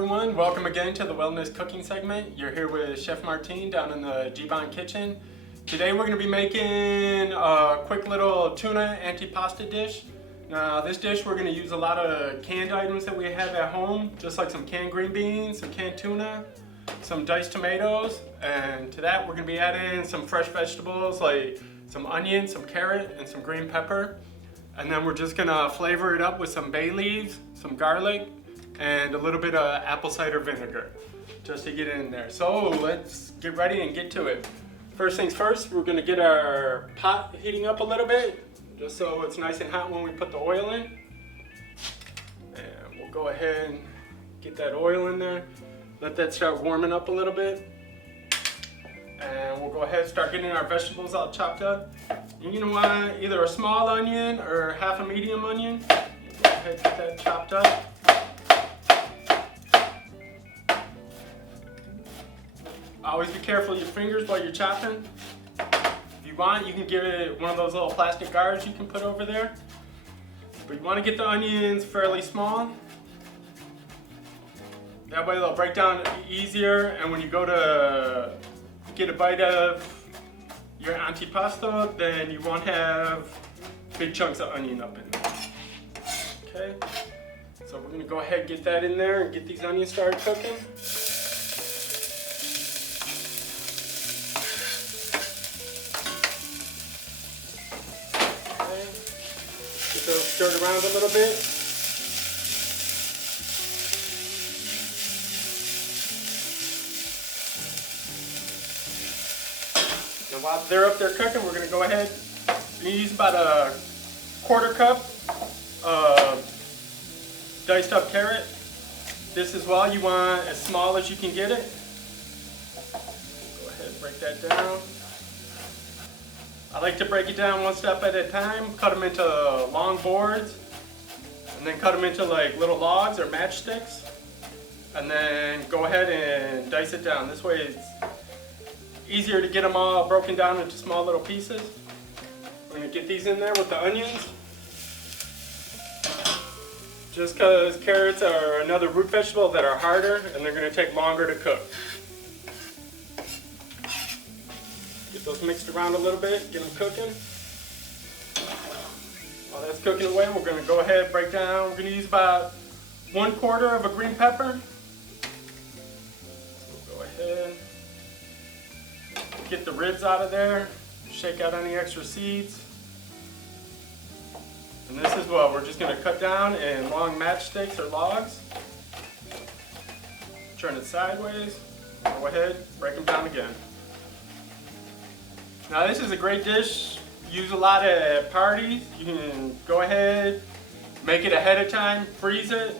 everyone, welcome again to the Wellness Cooking segment. You're here with Chef Martin down in the G-Bon kitchen. Today we're going to be making a quick little tuna antipasta dish. Now this dish we're going to use a lot of canned items that we have at home, just like some canned green beans, some canned tuna, some diced tomatoes, and to that we're going to be adding some fresh vegetables like some onion, some carrot, and some green pepper. And then we're just going to flavor it up with some bay leaves, some garlic, and a little bit of apple cider vinegar just to get it in there. So let's get ready and get to it. First things first, we're going to get our pot heating up a little bit just so it's nice and hot when we put the oil in. And we'll go ahead and get that oil in there. Let that start warming up a little bit. And we'll go ahead and start getting our vegetables all chopped up. And you know what, either a small onion or half a medium onion. Go ahead and get that chopped up. Always be careful with your fingers while you're chopping. If you want, you can give it one of those little plastic guards you can put over there. But you want to get the onions fairly small. That way they'll break down easier, and when you go to get a bite of your antipasta, then you won't have big chunks of onion up in there. Okay, so we're going to go ahead and get that in there and get these onions started cooking. Get those stirred around a little bit. And while they're up there cooking, we're going to go ahead and use about a quarter cup of diced up carrot. This as well, you want as small as you can get it. Go ahead and break that down. I like to break it down one step at a time, cut them into long boards, and then cut them into like little logs or matchsticks, and then go ahead and dice it down. This way it's easier to get them all broken down into small little pieces. We're going to get these in there with the onions. Just because carrots are another root vegetable that are harder and they're going to take longer to cook. Get those mixed around a little bit, get them cooking. While that's cooking away, we're going to go ahead and break down. We're going to use about 1/4 of a green pepper. So we'll go ahead, get the ribs out of there, shake out any extra seeds. And this as well, we're just going to cut down in long matchsticks or logs. Turn it sideways, go ahead, break them down again. Now this is a great dish, used a lot at parties. You can go ahead, make it ahead of time, freeze it,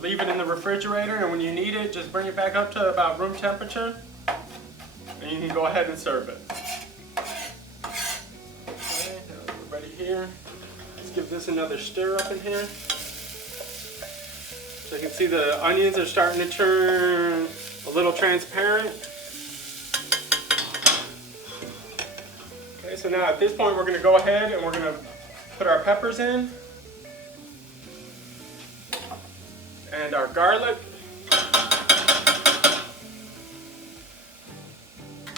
leave it in the refrigerator, and when you need it, just bring it back up to about room temperature, and you can go ahead and serve it. Okay, now we're ready here. Let's give this another stir up in here. So you can see the onions are starting to turn a little transparent. So now at this point we're going to go ahead and we're going to put our peppers in and our garlic.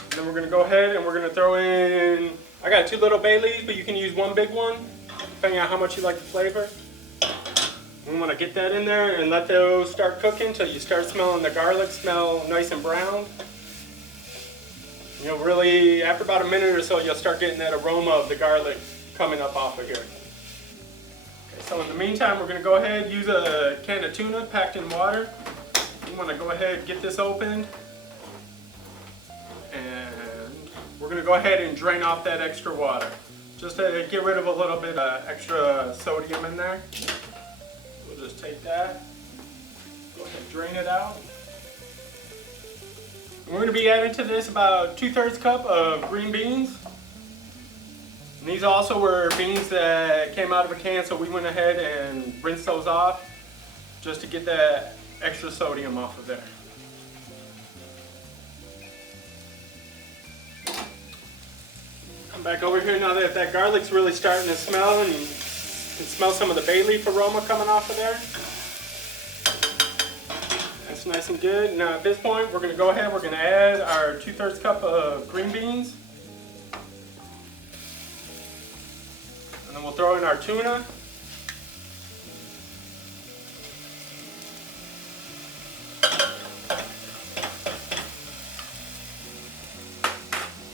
And then we're going to go ahead and we're going to throw in, I got 2 little bay leaves, but you can use 1 big one depending on how much you like the flavor. We want to get that in there and let those start cooking until you start smelling the garlic smell nice and brown. You know, really, after about a minute or so, you'll start getting that aroma of the garlic coming up off of here. Okay, so in the meantime, we're going to go ahead and use a can of tuna packed in water. You want to go ahead and get this opened. And we're going to go ahead and drain off that extra water, just to get rid of a little bit of extra sodium in there. We'll just take that, go ahead and drain it out. We're going to be adding to this about 2/3 cup of green beans. And these also were beans that came out of a can, so we went ahead and rinsed those off just to get that extra sodium off of there. Come back over here now that garlic's really starting to smell, and you can smell some of the bay leaf aroma coming off of there. That's nice and good. Now at this point, we're going to go ahead, we're going to add our 2/3 cup of green beans. And then we'll throw in our tuna.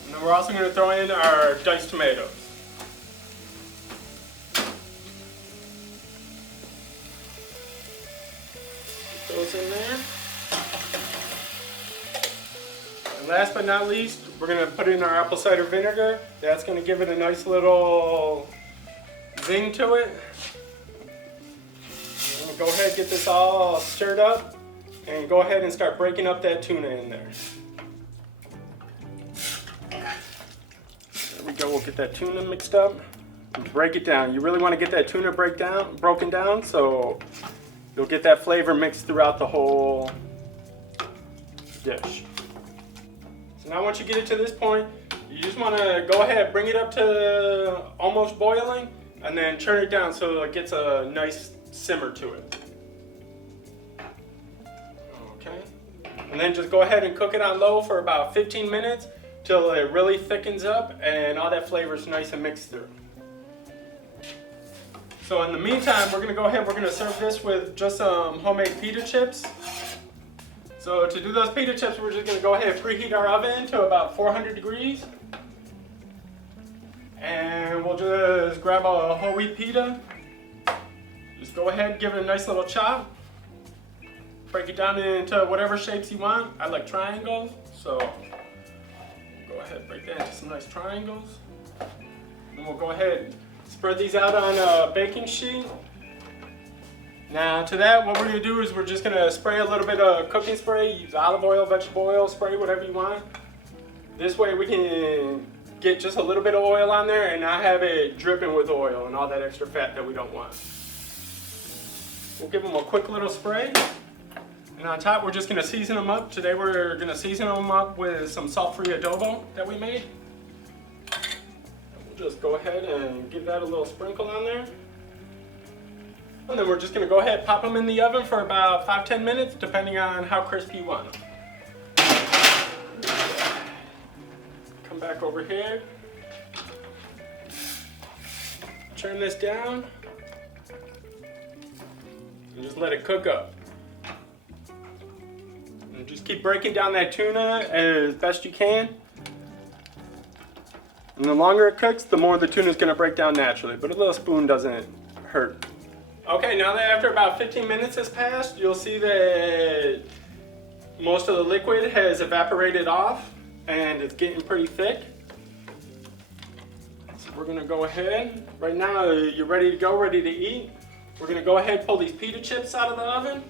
And then we're also going to throw in our diced tomatoes. Those in there. And last but not least, we're going to put in our apple cider vinegar. That's going to give it a nice little zing to it. I'm going to go ahead and get this all stirred up and go ahead and start breaking up that tuna in there. There we go, we'll get that tuna mixed up and break it down. You really want to get that tuna broken down so you'll get that flavor mixed throughout the whole dish. So now once you get it to this point, you just want to go ahead, bring it up to almost boiling, and then turn it down so it gets a nice simmer to it. Okay. And then just go ahead and cook it on low for about 15 minutes till it really thickens up and all that flavor is nice and mixed through. So in the meantime, we're going to go ahead, we're going to serve this with just some homemade pita chips. So to do those pita chips, we're just going to go ahead and preheat our oven to about 400 degrees. And we'll just grab a whole wheat pita. Just go ahead, give it a nice little chop. Break it down into whatever shapes you want. I like triangles, so go ahead, break that into some nice triangles. And we'll go ahead, spread these out on a baking sheet. Now to that, what we're going to do is we're just going to spray a little bit of cooking spray. Use olive oil, vegetable oil, spray whatever you want. This way we can get just a little bit of oil on there and not have it dripping with oil and all that extra fat that we don't want. We'll give them a quick little spray. And on top, we're just going to season them up. Today we're going to season them up with some salt-free adobo that we made. We'll just go ahead and give that a little sprinkle on there. And then we're just going to go ahead and pop them in the oven for about 5-10 minutes, depending on how crispy you want them. Come back over here. Turn this down. And just let it cook up. And just keep breaking down that tuna as best you can. And the longer it cooks, the more the tuna is going to break down naturally, but a little spoon doesn't hurt. Okay, now that after about 15 minutes has passed, you'll see that most of the liquid has evaporated off and it's getting pretty thick. So we're going to go ahead. Right now, you're ready to go, ready to eat. We're going to go ahead and pull these pita chips out of the oven.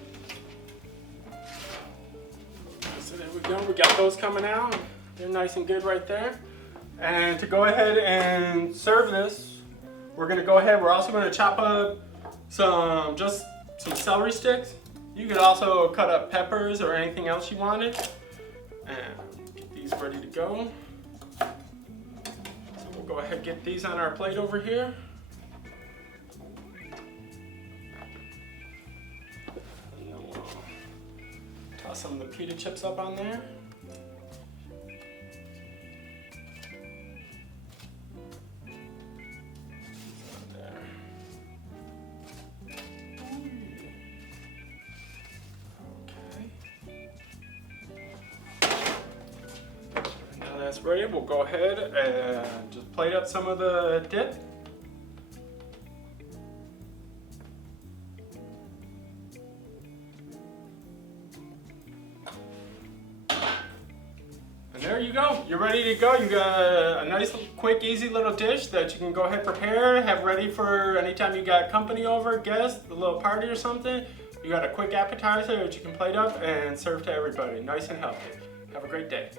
So there we go, we got those coming out. They're nice and good right there. And to go ahead and serve this, we're going to go ahead, we're also going to chop up some celery sticks. You could also cut up peppers or anything else you wanted. And get these ready to go. So we'll go ahead and get these on our plate over here. And then we'll toss some of the pita chips up on there. That's ready. We'll go ahead and just plate up some of the dip. And there you go. You're ready to go. You got a nice, quick, easy little dish that you can go ahead and prepare, have ready for anytime you got company over, guests, a little party or something. You got a quick appetizer that you can plate up and serve to everybody. Nice and healthy. Have a great day.